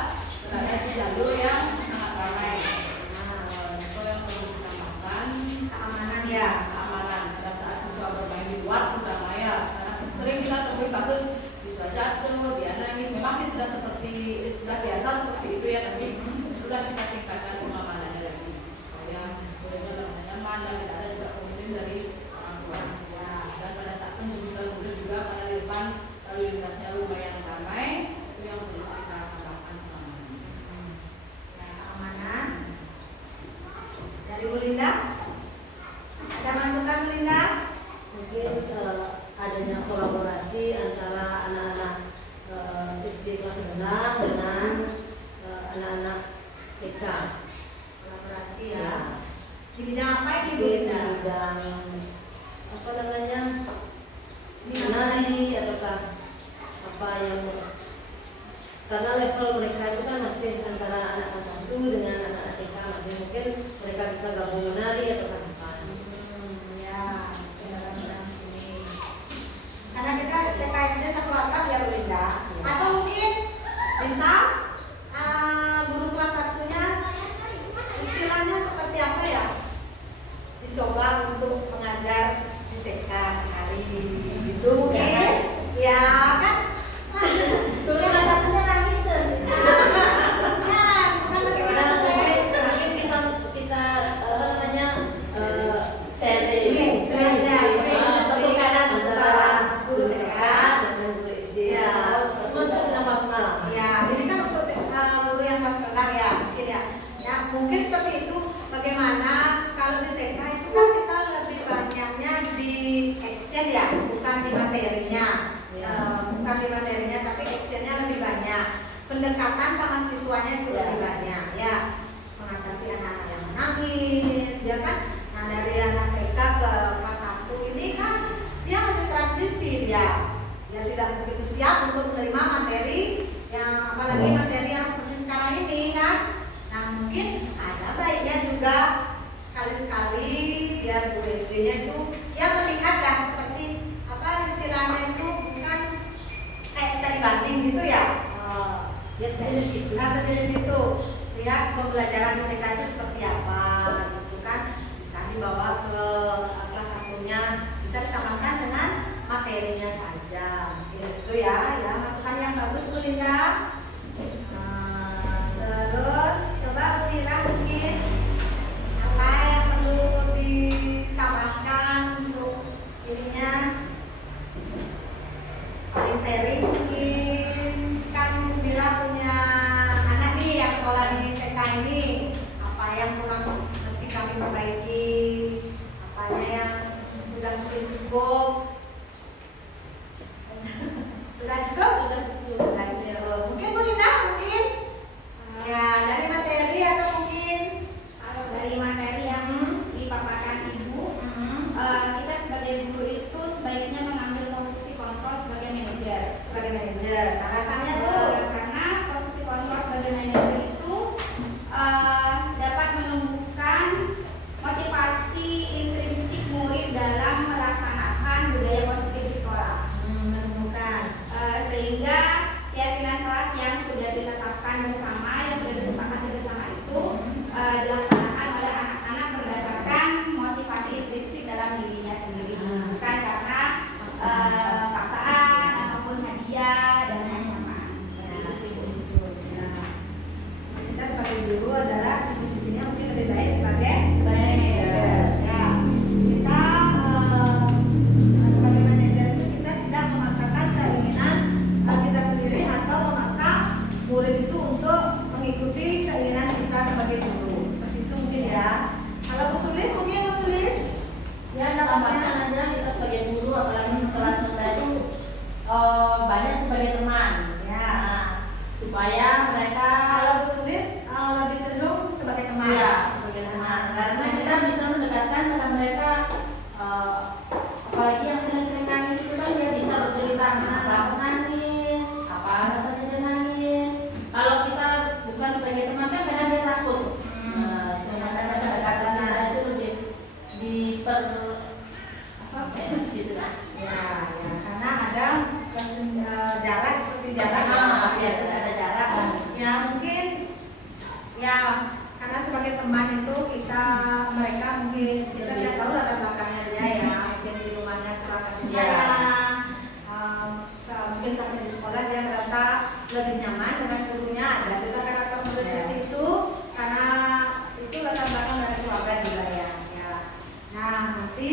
berada di jalur yang sangat ramai. Itu yang perlu ditambahkan. Keamanan ya. Keamanan pada saat siswa bermain di luar terutama ya, karena sering kita temui kasus siswa jatuh, dia nangis. Memang ini sudah biasa seperti itu ya, tapi sudah kita tingkatkan pengamanannya lagi supaya muridnya lebih nyaman dan tidak ada juga komplain dari orang tua. Dan pada saat menunjukkan murid juga karena di depan lalu lintasnya lumayan ramai, itu yang perlu kita tambahkan keamanan. Ya, keamanan. Dari Bu Linda, ada masukan Bu Linda? Mungkin adanya kolaborasi antara anak-anak SD kelas rendah dengan anak-anak TK. Kolaborasi ya. Ya. Di bidang apa ini Bu Di Linda? bidang apa namanya, menari ataukah apa yang, karena level mereka itu kan masih antara anak kelas 1 dengan anak TK, masih mungkin mereka bisa gabung menari atau apa. Ya, kolaborasi ini. Karena kita TKSD satu atap ya Bu Linda. Atau mungkin bisa guru kelas 1-nya istilahnya seperti apa ya? Dicoba untuk mengajar di TK sehari gitu mungkin. Ya kan? Dulu kelas satunya nangis tuh. Bukan bagaimana saya. Mungkin kita apa namanya, Sharing. antara guru TK dengan guru SD. Ya. Untuk menambah pengalaman. Ya, ini kan untuk guru yang kelas rendah ya, mungkin ya. Ya, mungkin seperti itu. Bagaimana kalau di TK itu kan kita lebih banyaknya di action ya, bukan di materinya. Ya. Bukan bukan di materinya tapi actionnya lebih banyak. Pendekatan sama siswanya itu lebih banyak ya. Mengatasi anak-anak yang menangis, ya kan? Nah dari anak TK ke kelas 1 ini kan dia masih transisi dia tidak begitu siap untuk menerima materi yang apalagi materi yang seperti sekarang ini kan. Nah mungkin ada baiknya juga sekali-sekali biar guru SD-nya itu ya melihat dah seperti apa istilahnya itu bukan kayak studi banding gitu ya. Ya sejenis itu. Nah sejenis itu lihat pembelajaran di TK itu seperti apa gitu kan, bisa dibawa ke kelas 1-nya, bisa ditambahkan dengan materinya saja gitu ya. Ya masukan yang bagus Bu Linda. Terus coba Bu Mira mungkin apa yang perlu ditambahkan untuk ininya, saling sharing mungkin. Kan Bu Mira punya anak nih yang sekolah di TK ini, apa yang kurang mesti kami perbaiki, apanya yang sudah mungkin cukup. Sudah cukup? Sudah cukup. Mungkin Bu Linda mungkin ya dari materi atau mungkin Kalau dari materi yang dipaparkan Ibu, kita sebagai guru itu sebaiknya mengambil posisi kontrol sebagai manajer. sebagai manajer. Alasannya Bu? Karena posisi kontrol sebagai manajer itu dapat menumbuhkan motivasi intrinsik murid dalam melaksanakan budaya positif di sekolah. Menemukan. Sehingga keyakinan kelas yang sudah ditetapkan bersama, yang sudah disepakati bersama itu dilaksanakan oleh anak-anak berdasarkan motivasi intrinsik dalam dirinya sendiri, bukan karena paksaan ataupun hadiah dan ancaman. Seperti itu sih Bu. Kita sebagai guru adalah di posisinya mungkin lebih baik sebagai manajer. Ya, kita sebagai manajer itu kita tidak memaksakan keinginan kita sendiri atau memaksa murid itu untuk mengikuti keinginan kita sebagai guru. Seperti itu mungkin ya. Kalau Bu Sulis mungkin Bu Sulis Ya, tambahkan aja kita sebagai guru, apalagi di kelas rendah itu banyak sebagai teman. ya. Nah, supaya mereka Kalau Bu Sulis lebih cenderung sebagai teman. ya sebagai teman. Karena kita bisa mendekatkan dengan mereka, apalagi yang sering-sering nangis itu kan dia bisa bercerita kenapa aku nangis, apa alasannya dia nangis. Kalau kita bukan sebagai teman kan kadang dia takut. Nah, dengan kedekatan kita itu lebih gitu kan. Ya, karena ada jarak seperti jarak Biar tidak ada jarak kan. ya mungkin ya karena sebagai teman itu mereka mungkin kita tidak tahu latar belakangnya dia ya, mungkin di rumahnya kurang kasih sayang, mungkin sampai di sekolah dia merasa lebih nyaman dengan gurunya, ada juga karakter murid seperti itu karena itu latar belakang dari keluarga juga ya. Nah nanti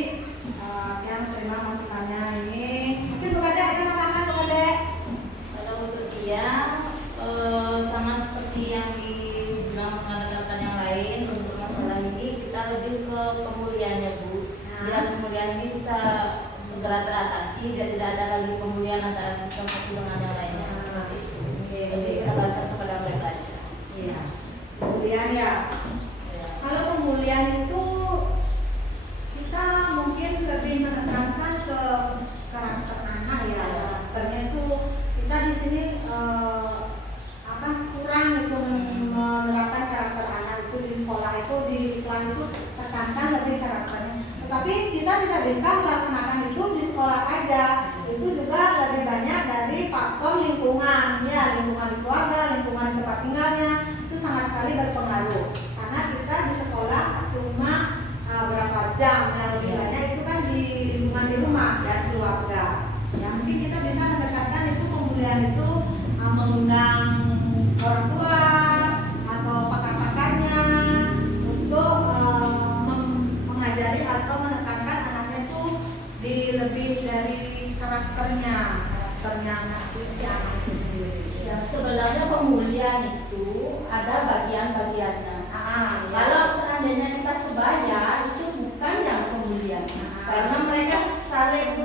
yang terima masukannya ini mungkin Bu Kade ada nambahkan Bu Kade? Kalau untuk dia sama seperti yang dibilang rekan-rekan yang lain, untuk masalah ini kita lebih ke pemulihannya Bu. Biar pemulihan ini bisa segera teratasi, biar tidak ada lagi pemulihan antara sistem satu dengan yang lainnya seperti itu. Lebih kita bahas kepada mereka aja. Iya. Pemulihan ya. Kalau pemulihan itu kita mungkin lebih menekankan ke karakter anak ya. Karakternya itu kita di sini kurang itu menerapkan karakter anak itu di sekolah itu, di kelas itu tekankan lebih karakternya. Tetapi kita tidak bisa melaksanakan itu di sekolah saja. Itu juga lebih banyak dari faktor lingkungan ya, lingkungan di keluarga, lingkungan di tempat tinggalnya itu sangat sekali berpengaruh. Karena kita di sekolah cuma berapa jam, yang lebih banyak itu kan di lingkungan di rumah dan keluarga. Ya mungkin kita bisa mendekatkan itu pemulihan itu mengundang orang tua atau pakar-pakarnya untuk mengajari atau menekankan anaknya itu di lebih dari karakternya anak si anak itu sendiri. Ya, sebenarnya pemulihan itu ada bagian-bagiannya. Kalau seandainya kita sebaya, itu bukan yang pemulihan. Karena mereka saling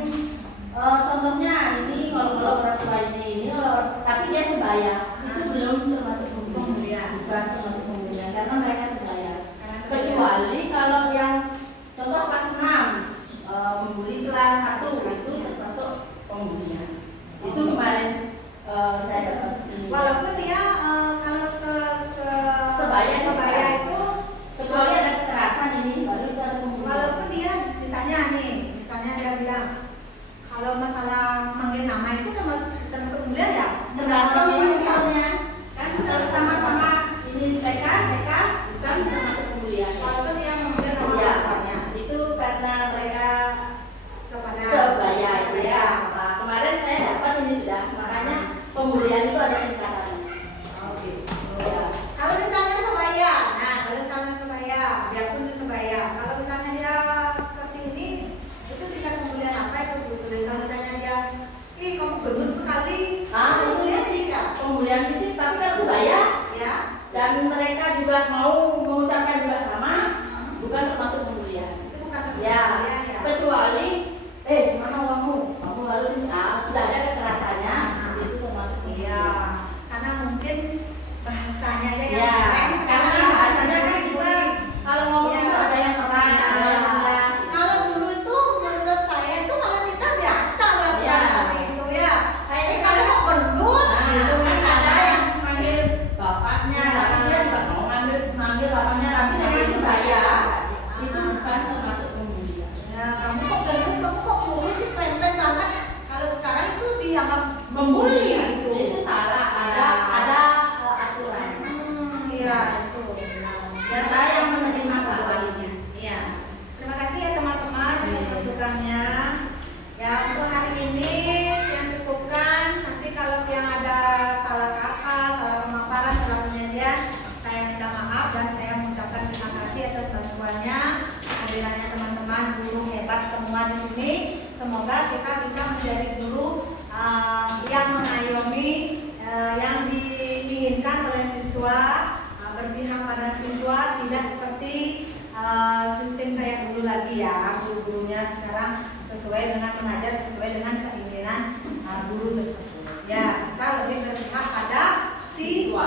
contohnya ini kalau orang tua sebaya itu belum termasuk pembulian, Pembulian. bukan termasuk pembulian karena mereka sebaya. Karena sebaya. Kecuali kalau yang contoh kelas 6 membuli kelas 1 itu termasuk pembulian. Itu kemarin saya dapat ini. Walaupun dia kalau Sebaya itu kecuali ada kekerasan ini baru itu ada pembulian. walaupun dia misalnya dia bilang kalau masalah manggil nama itu termasuk pembulian ya. Tergantung Kenapa ini ya? umurnya. Kan kalau sama-sama ini TK bukan termasuk pembulian. Walaupun dia manggil nama Ya, bapaknya. itu karena mereka Sebaya. sebaya itu ya. Sebaya. Nah, kemarin saya dapat ini sudah, makanya pembulian itu ada tingkatannya. Oke. Ya. Kalau misalnya sebaya, biarpun dia sebaya. Kalau misalnya dia seperti ini, itu tingkat pembulian apa itu Bu Sulis? Kalau misalnya dia, kamu gendut sekali, Itu dia sih sih ya. pembulian fisik, tapi kalau sebaya Ya. dan mereka juga mau mengucapkan juga sama, bukan termasuk pembulian. Itu bukan termasuk Ya, pembulian ya. kecuali mana uangmu? Kamu harus ini. Sudah ada kekerasannya, itu termasuk Iya, pembulian. karena mungkin bahasanya aja yang Ya, keren sekarang karena bahasanya kan kita kalau ngomong Ya. itu ada yang keras, ada yang enggak. Kalau dulu itu menurut saya itu malah kita biasa melakukan Ya. seperti itu ya. Kayak Kalau mau gendut, gitu kan misalnya. ada yang manggil bapaknya, Ya. tapi dia juga mau manggil bapaknya, tapi dengan sebaya itu bukan termasuk pembulian. Ya, kamu kok gendut, kamu kok kurus sih, keren-keren banget. Kalau sekarang itu dianggap Membuli gitu. itu salah, ada aturan. Iya itu. Kita yang menerima salahnya. Iya. Terima kasih ya teman-teman atas masukannya. Ya untuk hari ini yang cukupkan. Nanti kalau yang ada salah kata, salah pemaparan, salah penyajian, saya minta maaf dan saya mengucapkan terima kasih atas bantuannya, hadirannya teman-teman guru hebat semua di sini. Semoga kita bisa menjadi guru yang mengayomi, yang diinginkan oleh siswa, berpihak pada siswa, tidak seperti sistem kayak dulu lagi ya. Guru-gurunya sekarang sesuai dengan mengajar, sesuai dengan keinginan guru tersebut. Ya, kita lebih berpihak pada siswa.